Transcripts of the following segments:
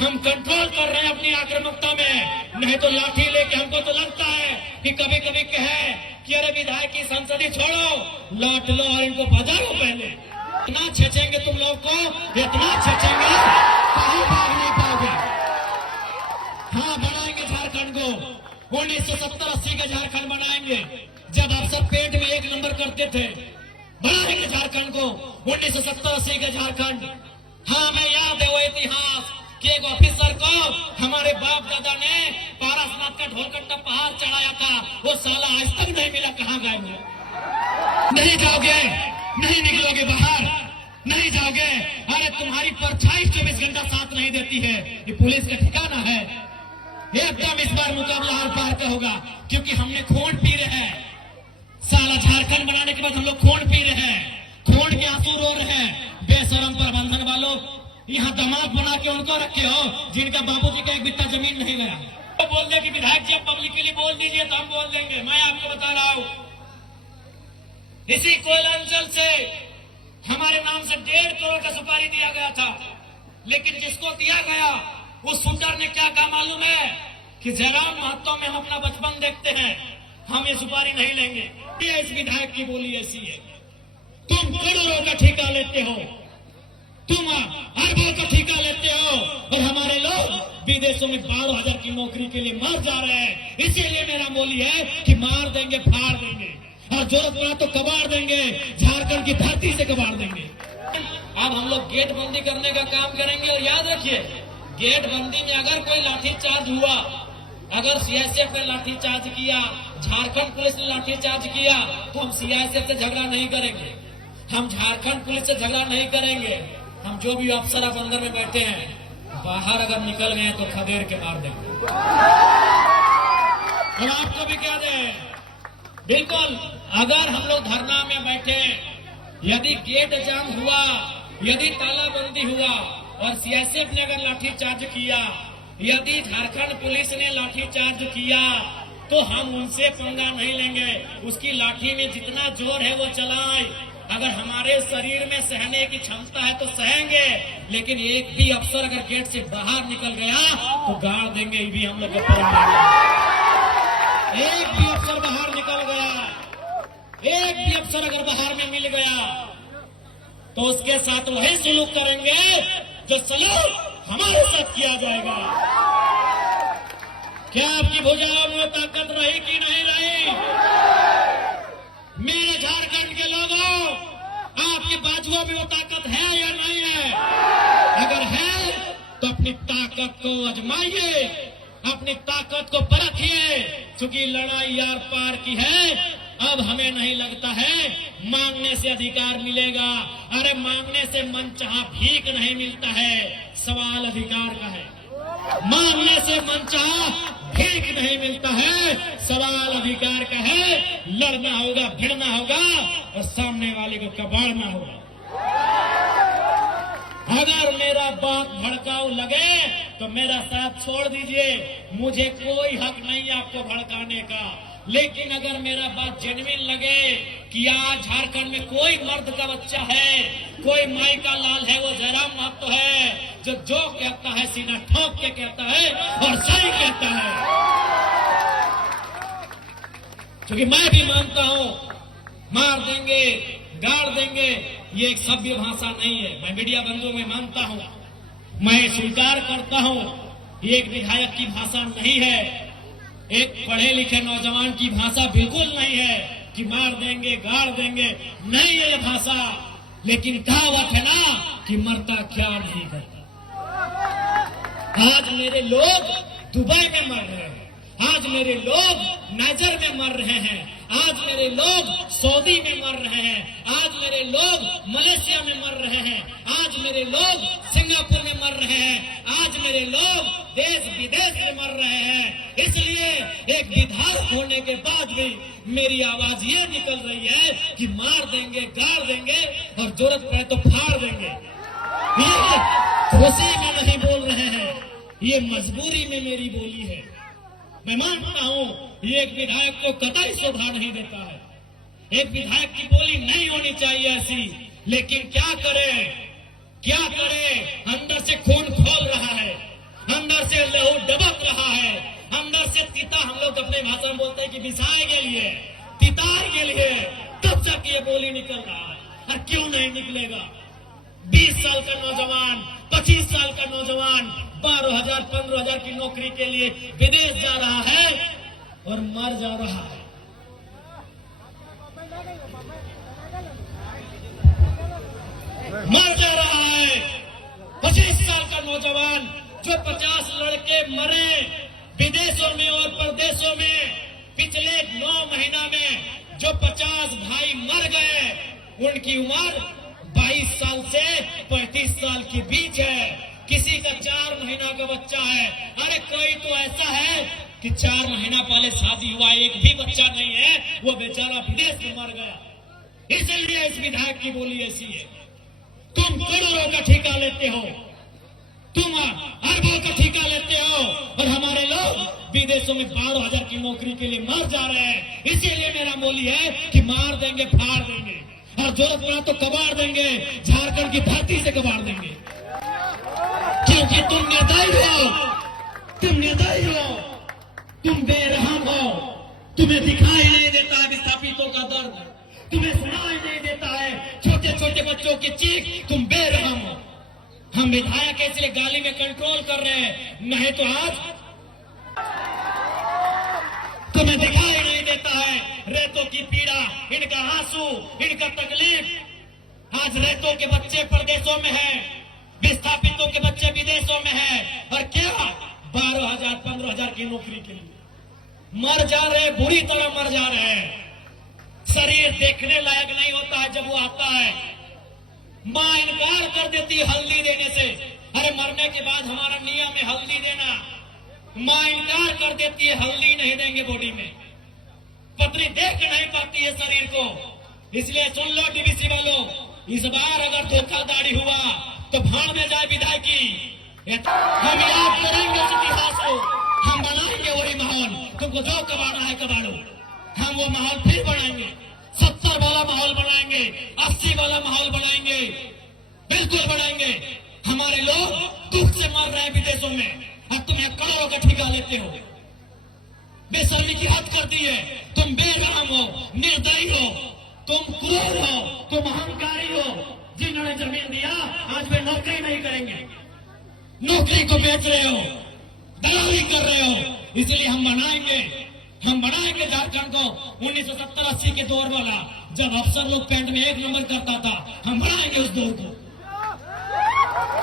हम कंट्रोल कर रहे हैं अपनी आक्रामकता में, नहीं तो लाठी लेके हमको तो लगता है कि कभी कभी कहे कि अरे विधायक की संसदी छोड़ो, लौट लो और इनको बजाओ। पहले इतना छेचेंगे तुम लोग को, इतना छेचेंगे कहीं भाग नहीं पाओगे। हाँ, बनाएंगे झारखंड को 1970-80 का झारखंड बनाएंगे, जब आप सब पेट में एक नंबर करते थे। बनाएंगे झारखंड को 1970-80 का झारखंड। हाँ, मैं याद है वो इतिहास कि एक ऑफिसर को हमारे बाप दादा ने पारसनाथ का ढोलकट्टा पहाड़ चढ़ाया था, वो साला आज तक नहीं मिला। कहाँ गए वो? नहीं जाओगे, नहीं निकलोगे बाहर, नहीं जाओगे। अरे तुम्हारी परछाई 24 घंटा साथ नहीं देती है। ये पुलिस का ठिकाना है? एकदम इस बार मुकाबला हर पार का होगा, क्योंकि हमने खून पी रहे हैं। साला झारखंड बनाने के बाद हम लोग खून पी रहे हैं, खून के आंसू रो रहे हैं। बेशरम प्रबंधन वालों, यहाँ दामाद बना के उनको रखे हो जिनका बाबूजी का एक बित्ता जमीन नहीं गया। तो बोल दे कि विधायक जी आप पब्लिकली बोल दीजिए तो हम बोल देंगे। मैं आपको बता रहा हूँ, इसी कोयला अंचल से हमारे नाम से 1.5 करोड़ का सुपारी दिया गया था, लेकिन जिसको दिया गया उस शूटर ने क्या कहा मालूम है? कि जयराम महतो में हम अपना बचपन देखते हैं, हम ये सुपारी नहीं लेंगे। ये इस विधायक की बोली ऐसी है। तुम करोड़ों का ठेका लेते हो, तुम अरबों का ठेका लेते हो, और हमारे लोग विदेशों में 12,000 की नौकरी के लिए मर जा रहे हैं। इसीलिए मेरा बोली है कि मार देंगे, फाड़ देंगे, और जरूरत पड़ा तो कबाड़ देंगे, झारखंड की धरती से कबाड़ देंगे। अब हम लोग गेट बंदी करने का काम करेंगे। और याद रखिए, गेट बंदी में अगर कोई लाठीचार्ज हुआ, अगर सीआईएसएफ ने लाठीचार्ज किया, झारखंड पुलिस ने लाठीचार्ज किया, तो हम सीआईएसएफ से झगड़ा नहीं करेंगे, हम झारखंड पुलिस से झगड़ा नहीं करेंगे। हम जो भी अफसर अब अंदर में बैठे हैं, बाहर अगर निकल गए तो खदेड़ के मार देंगे। और आपको भी कह दें, बिल्कुल अगर हम लोग धरना में बैठे, यदि गेट जाम हुआ, यदि तालाबंदी हुआ और सीआईएसएफ ने अगर लाठीचार्ज किया, यदि झारखंड पुलिस ने लाठीचार्ज किया, तो हम उनसे पंगा नहीं लेंगे। उसकी लाठी में जितना जोर है वो चलाएं। अगर हमारे शरीर में सहने की क्षमता है तो सहेंगे, लेकिन एक भी अफसर अगर गेट से बाहर निकल गया तो गाड़ देंगे। ये भी हम लोग का परम है। एक भी अफसर बाहर निकल गया, एक भी अफसर अगर बाहर में मिल गया, तो उसके साथ वही सलूक करेंगे जो सलूक हमारे साथ किया जाएगा। क्या आपकी भुजाओं में ताकत रही कि नहीं रही? मेरे झारखंड के लोगों, आपके बाजुओं में वो ताकत है या नहीं है? अगर है तो अपनी ताकत को आजमाइए, अपनी ताकत को परखिए, क्योंकि लड़ाई यार पार की है। अब हमें नहीं लगता है मांगने से अधिकार मिलेगा। अरे मांगने से मनचाहा भीख नहीं मिलता है, सवाल अधिकार का है। मांगने से मनचाहा भीख नहीं मिलता है, सवाल अधिकार का है। लड़ना होगा, भिड़ना होगा और सामने वाले को कबाड़ना होगा। अगर मेरा बात भड़काऊ लगे तो मेरा साथ छोड़ दीजिए, मुझे कोई हक नहीं है आपको भड़काने का। लेकिन अगर मेरा बात जेन्युइन लगे कि आज झारखंड में कोई मर्द का बच्चा है, कोई माई का लाल है, वो जयराम महतो है, जो कहता है सीना ठोक के कहता है और सही कहता है। क्योंकि मैं भी मानता हूं, मार देंगे, गाड़ देंगे, ये एक सभ्य भाषा नहीं है। मैं मीडिया बंधुओं में मानता हूं, मैं स्वीकार करता हूं, ये एक विधायक की भाषा नहीं है, एक पढ़े लिखे नौजवान की भाषा बिल्कुल नहीं है कि मार देंगे, गाड़ देंगे, नहीं है ये भाषा। लेकिन कहावत है ना कि मरता क्या नहीं करता। आज मेरे लोग दुबई में मर रहे हैं, आज मेरे लोग नाइजर में मर रहे हैं, आज मेरे लोग सऊदी में मर रहे हैं, आज मेरे लोग मलेशिया में मर रहे हैं, आज मेरे लोग सिंगापुर में मर रहे हैं, आज मेरे लोग देश विदेश में मर रहे हैं। इसलिए एक विधायक होने के बाद भी मेरी आवाज ये निकल रही है कि मार देंगे, गाड़ देंगे और जरूरत पड़े तो फाड़ देंगे। ये खुशी में नहीं बोल रहे हैं, ये मजबूरी में मेरी बोली है। मैं मानता हूं ये एक विधायक को कतई शोभा नहीं देता है, एक विधायक की बोली नहीं होनी चाहिए ऐसी। लेकिन क्या करे, क्या करे, अंदर से खून खोल रहा है, हमारे भाषा में बोलते हैं कि बिसाए के लिए, तितार के लिए, तब तक ये बोली निकल रहा है। और क्यों नहीं निकलेगा? 20 साल का नौजवान, 25 साल का नौजवान 12,000 15,000 की नौकरी के लिए विदेश जा रहा है और मर जा रहा है। मर जा रहा है। 25 साल का नौजवान जो 50 लड़के मरे विदेशों में और परदेशों में, पिछले 9 महीना में जो 50 भाई मर गए, उनकी उम्र 22 साल से 35 साल के बीच है। किसी का 4 महीना का बच्चा है। अरे कोई तो ऐसा है कि 4 महीना पहले शादी हुआ, एक भी बच्चा नहीं है, वो बेचारा विदेश में मर गया। इसलिए इस विधायक की बोली ऐसी है। तुम करोड़ों का ठेका लेते हो, तुम अरबों का ठेका लेते हो, और हमारे लोग विदेशों में 12,000 की नौकरी के लिए मर जा रहे हैं। इसीलिए मेरा बोली है कि मार देंगे, फाड़ देंगे, और जरूरत पड़ा तो कबाड़ देंगे, झारखंड की धरती से कबाड़ देंगे। क्योंकि तुम निर्दयी हो, तुम निर्दयी हो, तुम बेरहम हो। तुम्हें दिखाई नहीं देता है विस्थापितों का दर्द, तुम्हें सुनाई नहीं देता है छोटे छोटे बच्चों की चीख। तुम बेरहम हो। हम विधायक इसलिए गाली में कंट्रोल कर रहे हैं, नहीं तो आज तुम्हें दिखाई नहीं देता है रेतों की पीड़ा, इनका आंसू, इनका तकलीफ। आज रेतों के बच्चे परदेशों में हैं, विस्थापितों के बच्चे विदेशों में हैं, और क्या 12,000 15,000 की नौकरी के लिए मर जा रहे, बुरी तरह मर जा रहे हैं। शरीर देखने लायक नहीं होता है जब वो आता है। मां इनकार कर देती है हल्दी देने से। अरे मरने के बाद हमारा नियम है हल्दी देना, मां इनकार कर देती है, हल्दी नहीं देंगे बॉडी में। पत्नी देख नहीं पाती है शरीर को। इसलिए सुन लो डीवीसी वालों, इस बार अगर धोखाधड़ी हुआ तो भाड़ में जाए विधायकी। हम याद करेंगे उस इतिहास को, हम बनाएंगे वही माहौल। तुमको जो कबाड़ना है कबाड़ो, हम वो माहौल फिर बनाएंगे। 70 वाला माहौल बनाएंगे, 80 वाला माहौल बनाएंगे, बिल्कुल बनाएंगे। हमारे लोग दुख से मर रहे हैं विदेशों में, और तुम यहाँ करोड़ों का ठेका लेते हो। बेशर्मी की हद कर दी है। तुम बेरहम हो, निर्दयी हो, तुम क्रूर हो, तुम अहंकारी हो। जिन्होंने जमीन दिया आज वे नौकरी नहीं करेंगे, नौकरी को बेच रहे हो, दलाली कर रहे हो। इसलिए हम बनाएंगे झारखंड को 1970-80 के दौर वाला, जब अफसर लोग पैंट में 1 नंबर करता था। हम बनाएंगे उस दौर को।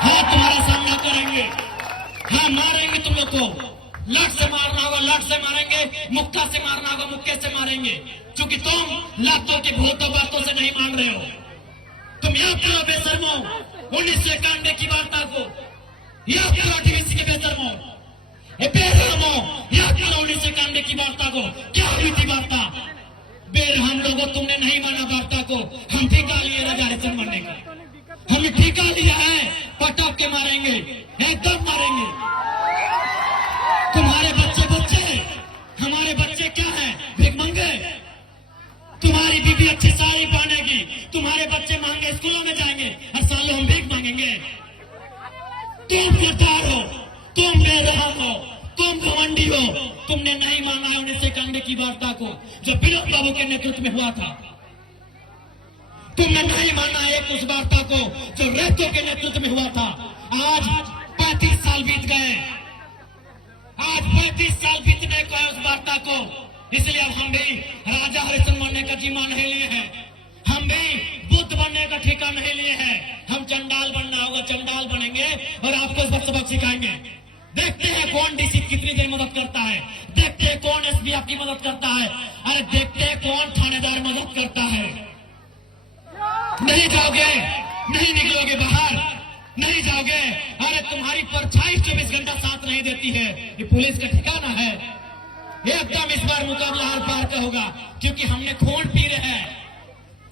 हाँ, तुम्हारा सामना करेंगे। हाँ, मारेंगे तुम लोग को। लट से मारना होगा लट से मारेंगे, मुक्का से मारना होगा मुक्के से मारेंगे। क्योंकि तुम लातों की भूतों बातों से नहीं मान रहे हो। तुम याद करो बेशर्मो 1991 की वार्ता को, याद करो डीवीसी के बेशर्मो, बेरहमो, याद करो 1991 की वार्ता को। क्या हुई थी वार्ता? बेरहम लोगों, तुमने नहीं माना वार्ता को। हम ठेका लिए रिजर्वेशन बनने का, हमने ठेका लिया है, पटक के मारेंगे, एकदम मारेंगे। तुम्हारे बच्चे हमारे बच्चे क्या है? भिखमंगे। तुम्हारी बीबी अच्छी साड़ी पहनेगी, तुम्हारे बच्चे महंगे स्कूलों में जाएंगे, हर साल हम भीख मांगेंगे। तुम गद्दार हो, तुम बेरहम हो, तुम घमंडी हो। तुमने नहीं माना 1991 की वार्ता को जो विनोद बाबू के नेतृत्व में हुआ था। तुमने नहीं माना एक उस वार्ता को जो रेतों के नेतृत्व में हुआ था। आज 35 साल बीत गए, आज 35 साल बीतने को है उस वार्ता को। इसलिए अब हम भी राजा हरिश्चंद्र बनने का जिम्मा नहीं लिए हैं, हम भी बुद्ध बनने का ठेका नहीं लिए हैं। हम चंडाल बनना होगा, चंडाल बनेंगे और आपको सबक सिखाएंगे। देखते हैं कौन डीसी कितनी देर मदद करता है, देखते हैं कौन एसपी आपकी मदद करता है, अरे देखते हैं कौन थानेदार मदद करता है। नहीं जाओगे, नहीं निकलोगे बाहर, नहीं जाओगे। अरे तुम्हारी परछाई 24 घंटा साथ नहीं देती है, ये पुलिस का ठिकाना है। एकदम इस बार मुकाबला हर पार का होगा, क्योंकि हमने खून पी रहे हैं।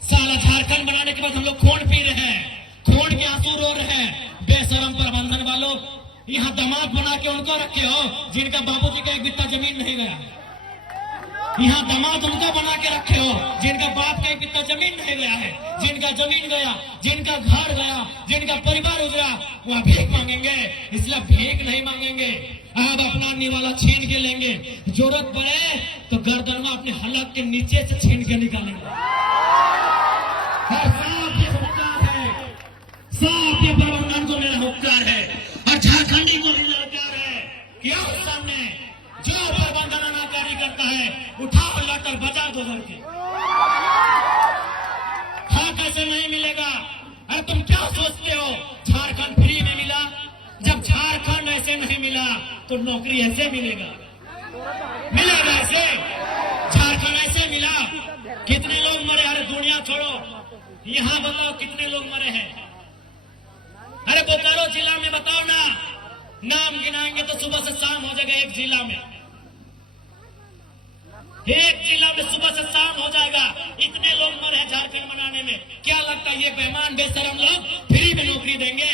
साला झारखंड बनाने के बाद हम लोग खून पी रहे हैं, खून के आंसू रो रहे हैं। बेशरम प्रबंधन वालों, यहाँ दामाद बना के उनको रखे हो जिनका बाबूजी का एक बित्ता जमीन नहीं गया। यहाँ दामाद उनको बना के रखे हो जिनका बाप का एक बित्ता जमीन नहीं गया है, जिनका जमीन गया, जिनका घर गया, जिनका परिवार उजड़ा, वह भीख मांगेंगे। इसलिए भीख नहीं मांगेंगे, अब अपना निवाला छीन के लेंगे। जरूरत पड़े तो गर्दनमा अपने हलक के नीचे से छीन के निकालेंगे। और साफ ये हुक्कार है, साफ ये प्रबंधन को मेरा हुक्कार है और झारखंडी को भी मेरा प्यार है कि आप सामने जो प्रबंधन अनाकारी करता है उठाओ लाकर बजा दो घर के। हाँ, कैसे नहीं मिलेगा? अरे तुम क्या सोचते हो झारखंड फ्री में मिला? जब झारखंड ऐसे नहीं मिला तो नौकरी ऐसे मिलेगा? मिलेगा ऐसे? झारखंड ऐसे मिला? कितने लोग मरे? अरे दुनिया छोड़ो, यहाँ बताओ कितने लोग मरे हैं? अरे बोकारो जिला में बताओ ना, नाम गिनाएंगे तो सुबह से शाम हो जाएगा। एक जिला में सुबह से शाम हो जाएगा। इतने लोग मरे हैं झारखंड बनाने में। क्या लगता है ये बेईमान बेशरम लोग फ्री में नौकरी देंगे,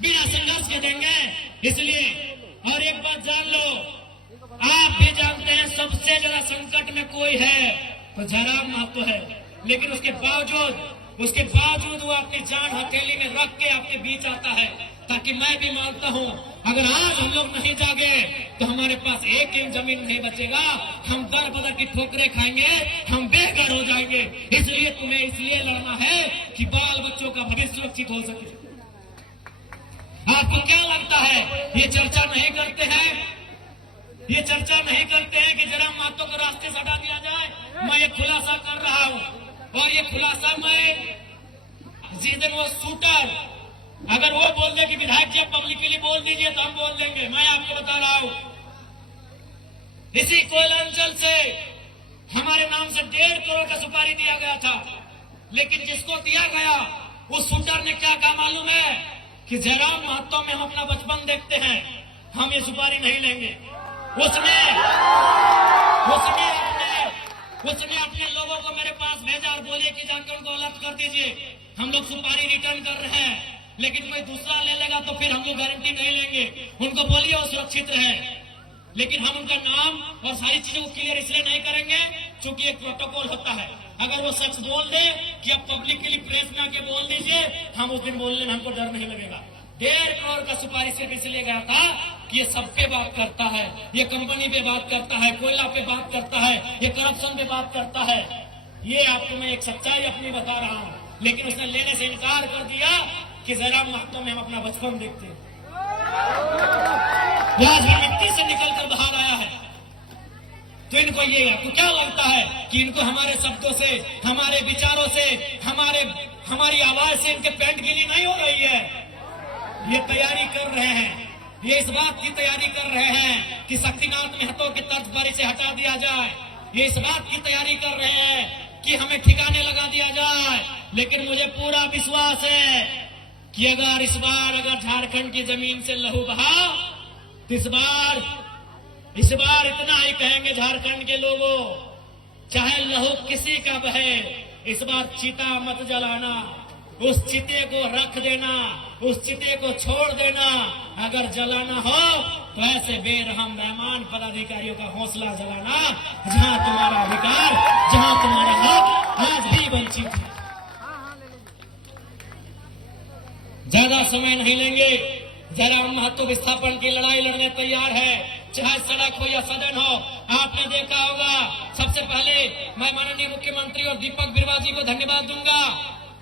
बिना संघर्ष के देंगे? इसलिए और एक बात जान लो, आप भी जानते हैं सबसे ज्यादा संकट में कोई है तो जयराम महतो है, लेकिन उसके बावजूद वो अपनी जान हथेली में रख के आपके बीच आता है। ताकि मैं भी मानता हूँ अगर आज हम लोग नहीं जागे तो हमारे पास एक इंच जमीन नहीं बचेगा, हम दर बदर की ठोकरें खाएंगे, हम बेघर हो जाएंगे। इसलिए तुम्हें इसलिए लड़ना है कि बाल बच्चों का भविष्य सुरक्षित हो सके। आपको क्या लगता है ये चर्चा नहीं करते हैं? ये चर्चा नहीं करते हैं कि जयराम महतो को रास्ते से हटा दिया जाए? मैं ये खुलासा कर रहा हूँ और ये खुलासा मैं जिस दिन वो शूटर अगर वो बोल दे कि विधायक जी पब्लिकली बोल दीजिए तो हम बोल देंगे। मैं आपको बता रहा हूं, इसी कोयलांचल से हमारे नाम से 1.5 करोड़ का सुपारी दिया गया था, लेकिन जिसको दिया गया उस शूटर ने क्या कहा मालूम है? कि जयराम महतो में हम अपना बचपन देखते हैं, हम ये सुपारी नहीं लेंगे। उसने अपने लोगों को मेरे पास भेजा और बोले कि जाकर उनको अलर्ट कर दीजिए, हम लोग सुपारी रिटर्न कर रहे हैं। लेकिन कोई दूसरा ले लेगा तो फिर हम लोग गारंटी नहीं लेंगे। उनको बोलिए वो सुरक्षित रहे, लेकिन हम उनका नाम और सारी चीजों को क्लियर इसलिए नहीं करेंगे क्योंकि एक प्रोटोकॉल होता है। अगर वो शख्स बोल दे कि अब पब्लिक के लिए प्रेस में आके बोल दीजिए, हम उस दिन बोलने में हमको डर नहीं लगेगा। 1.5 करोड़ का सुपारी सिर्फ इसलिए गया था कि ये सब पे बात करता है, ये कंपनी पे बात करता है, कोयला पे बात करता है, ये करप्शन पे बात करता है। ये आपको मैं एक सच्चाई अपनी बता रहा हूँ। लेकिन उसने लेने से इनकार कर दिया कि जयराम महतो में हम अपना बचपन देखते हैं। आज भी मिट्टी से निकलकर बाहर आया है। तो इनको ये आपको क्या लगता है कि इनको हमारे शब्दों से, हमारे विचारों से, हमारी आवाज से इनके पेंट गिली नहीं हो रही है? ये तैयारी कर रहे हैं, ये इस बात की तैयारी कर रहे हैं कि शक्तिनाथ महतो की तर्ज पर इसे हटा दिया जाए। ये इस बात की तैयारी कर रहे हैं कि हमें ठिकाने लगा दिया जाए। लेकिन मुझे पूरा विश्वास है कि अगर इस बार झारखंड की जमीन से लहू बहा तो इस बार इतना ही कहेंगे झारखंड के लोगों, चाहे लहू किसी का बहे, इस बार चिता मत जलाना, उस चिते को रख देना, उस चिते को छोड़ देना। अगर जलाना हो तो ऐसे बेरहम बेईमान पदाधिकारियों का हौसला जलाना जहां तुम्हारा अधिकार, जहां तुम्हारा हक आज भी वंचित है। ज्यादा समय नहीं लेंगे। जयराम महतो विस्थापन की लड़ाई लड़ने तैयार है, चाहे सड़क हो या सदन हो। आपने देखा होगा, सबसे पहले मैं माननीय मुख्यमंत्री और दीपक बिरुवा जी को धन्यवाद दूंगा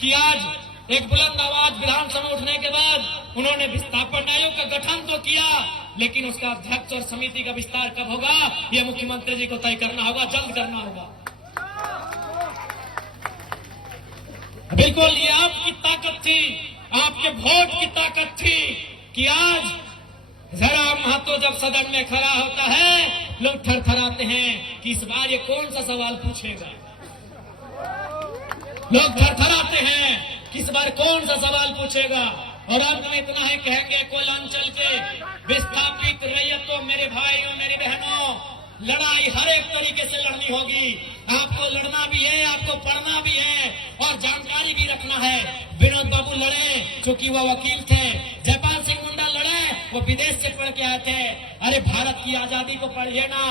कि आज एक बुलंद आवाज विधानसभा में उठने के बाद उन्होंने विस्थापन आयोग का गठन तो किया, लेकिन उसका अध्यक्ष और समिति का विस्तार कब होगा यह मुख्यमंत्री जी को तय करना होगा, जल्द करना होगा। बिल्कुल ये आपकी ताकत थी, आपके वोट की ताकत थी कि आज जयराम महतो जब सदन में खड़ा होता है लोग थरथराते हैं कि इस बार ये कौन सा सवाल पूछेगा। लोग थरथराते हैं कि इस बार कौन सा सवाल पूछेगा। और अंत में इतना ही कहेंगे, कोयलांचल के विस्थापित रैयतों, मेरे भाइयों मेरी बहनों, लड़ाई हर एक तरीके से लड़नी होगी। आपको लड़ना भी है, आपको पढ़ना भी है और जानकारी भी रखना है। विनोद बाबू लड़े क्योंकि वह वकील थे, जयपाल सिंह मुंडा लड़े वो विदेश से पढ़ के आए थे। अरे भारत की आजादी को पढ़िए ना,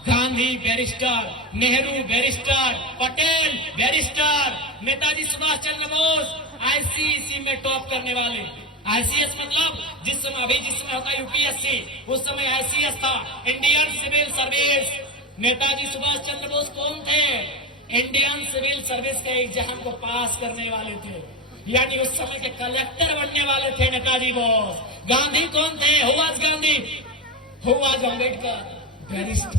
Gandhi barrister, Nehru barrister, Patel barrister, Netaji Subhash Chandra Bose ICSE में टॉप करने वाले। आईसीएस मतलब जिस समय होता यूपीएससी, उस समय आईसीएस था, Indian civil service. Netaji Subhash Chandra Bose कौन थे? इंडियन सिविल सर्विस के एग्जाम को पास करने वाले थे, यानी उस समय के कलेक्टर बनने वाले थे नेताजी बोस। गांधी कौन थे? Who was Gandhi? Who was Ambedkar? Barrister.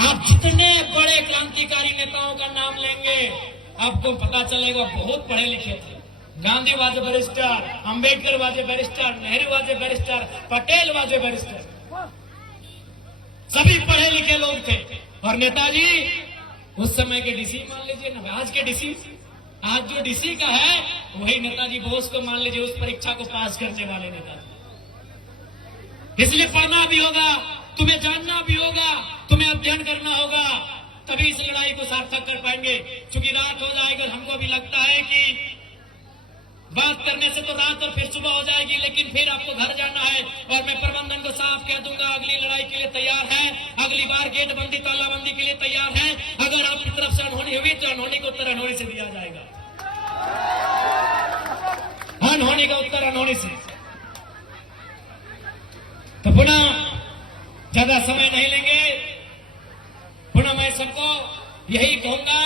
आप जितने बड़े क्रांतिकारी नेताओं का नाम लेंगे आपको पता चलेगा बहुत पढ़े लिखे थे। Gandhi was a barrister, Ambedkar was a barrister, Nehru was a barrister, Patel was a barrister. सभी पढ़े लिखे लोग थे। और नेताजी उस समय के डीसी मान लीजिए ना, आज के डीसी, आज जो डीसी का है वही नेताजी बोस को मान लीजिए उस परीक्षा को पास करने वाले नेताजी। इसलिए पढ़ना भी होगा, तुम्हें जानना भी होगा, तुम्हें अध्ययन करना होगा, तभी इस लड़ाई को सार्थक कर पाएंगे। क्योंकि रात हो जाएगी, हमको भी लगता है कि बात करने से तो रात और फिर सुबह हो जाएगी, लेकिन फिर आपको घर जाना है। और मैं प्रबंधन को साफ कह दूंगा, अगली लड़ाई के लिए तैयार है, अगली बार गेट बंदी तालाबंदी के लिए तैयार है। अगर आपकी तरफ से अनहोनी हुई तो अनहोनी का उत्तर अनहोनी से दिया जाएगा, अनहोनी का उत्तर अनहोनी से। तो पुनः ज्यादा समय नहीं लेंगे, पुनः मैं सबको यही कहूंगा,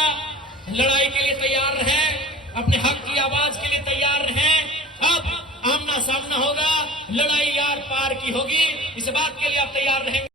लड़ाई के लिए तैयार रहें, अपने हक की आवाज के लिए तैयार रहें। अब आमना सामना होगा, लड़ाई यार पार की होगी, इस बात के लिए आप तैयार रहेंगे।